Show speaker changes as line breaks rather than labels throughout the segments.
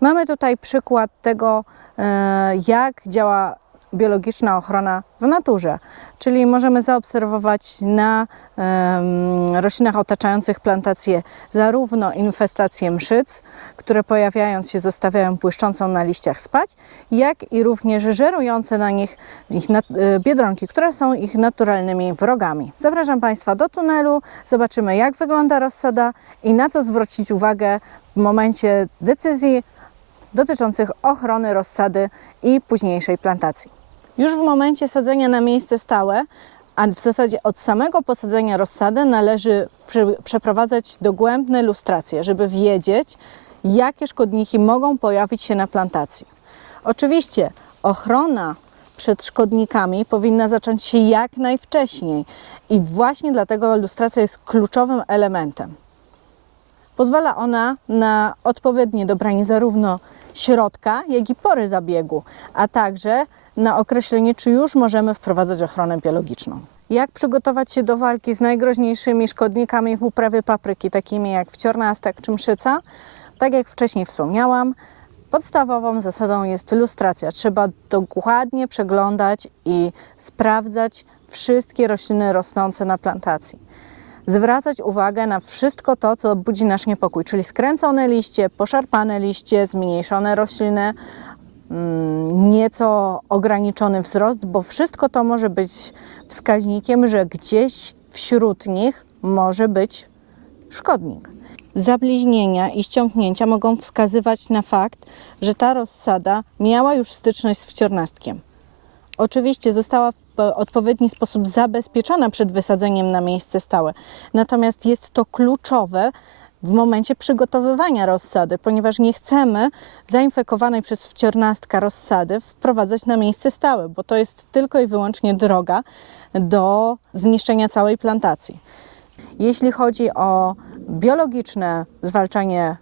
Mamy tutaj przykład tego, e, jak działa biologiczna ochrona w naturze. Czyli możemy zaobserwować na roślinach otaczających plantację zarówno infestacje mszyc, które pojawiając się zostawiają błyszczącą na liściach spać, jak i również żerujące na nich ich e, biedronki, które są ich naturalnymi wrogami. Zapraszam Państwa do tunelu, zobaczymy jak wygląda rozsada i na co zwrócić uwagę w momencie decyzji dotyczących ochrony rozsady i późniejszej plantacji. Już w momencie sadzenia na miejsce stałe, a w zasadzie od samego posadzenia rozsady należy przeprowadzać dogłębne lustracje, żeby wiedzieć, jakie szkodniki mogą pojawić się na plantacji. Oczywiście ochrona przed szkodnikami powinna zacząć się jak najwcześniej i właśnie dlatego lustracja jest kluczowym elementem. Pozwala ona na odpowiednie dobranie zarówno środka, jak i pory zabiegu, a także na określenie, czy już możemy wprowadzać ochronę biologiczną. Jak przygotować się do walki z najgroźniejszymi szkodnikami w uprawie papryki, takimi jak wciornastek czy mszyca? Tak jak wcześniej wspomniałam, podstawową zasadą jest lustracja. Trzeba dokładnie przeglądać i sprawdzać wszystkie rośliny rosnące na plantacji zwracać uwagę na wszystko to, co budzi nasz niepokój, czyli skręcone liście, poszarpane liście, zmniejszone rośliny, mm, nieco ograniczony wzrost, bo wszystko to może być wskaźnikiem, że gdzieś wśród nich może być szkodnik. Zabliźnienia i ściągnięcia mogą wskazywać na fakt, że ta rozsada miała już styczność z wciornastkiem. Oczywiście została odpowiedni sposób zabezpieczona przed wysadzeniem na miejsce stałe. Natomiast jest to kluczowe w momencie przygotowywania rozsady, ponieważ nie chcemy zainfekowanej przez wciornastka rozsady wprowadzać na miejsce stałe, bo to jest tylko i wyłącznie droga do zniszczenia całej plantacji. Jeśli chodzi o biologiczne zwalczanie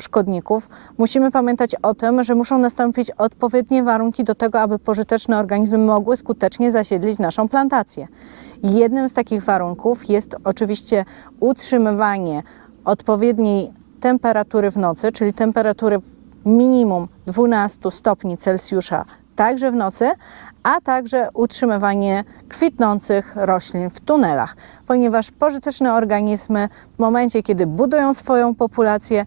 szkodników, musimy pamiętać o tym, że muszą nastąpić odpowiednie warunki do tego, aby pożyteczne organizmy mogły skutecznie zasiedlić naszą plantację. Jednym z takich warunków jest oczywiście utrzymywanie odpowiedniej temperatury w nocy, czyli temperatury minimum 12 stopni Celsjusza także w nocy, a także utrzymywanie kwitnących roślin w tunelach, ponieważ pożyteczne organizmy w momencie, kiedy budują swoją populację,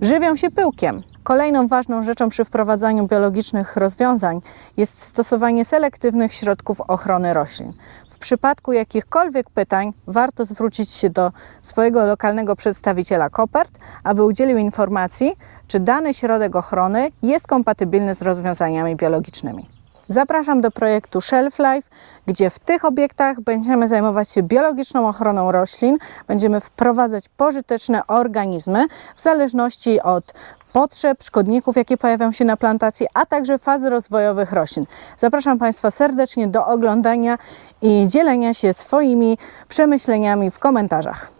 żywią się pyłkiem. Kolejną ważną rzeczą przy wprowadzaniu biologicznych rozwiązań jest stosowanie selektywnych środków ochrony roślin. W przypadku jakichkolwiek pytań warto zwrócić się do swojego lokalnego przedstawiciela Kopert, aby udzielił informacji, czy dany środek ochrony jest kompatybilny z rozwiązaniami biologicznymi. Zapraszam do projektu Shelf Life, gdzie w tych obiektach będziemy zajmować się biologiczną ochroną roślin, będziemy wprowadzać pożyteczne organizmy w zależności od potrzeb, szkodników, jakie pojawią się na plantacji, a także fazy rozwojowych roślin. Zapraszam Państwa serdecznie do oglądania i dzielenia się swoimi przemyśleniami w komentarzach.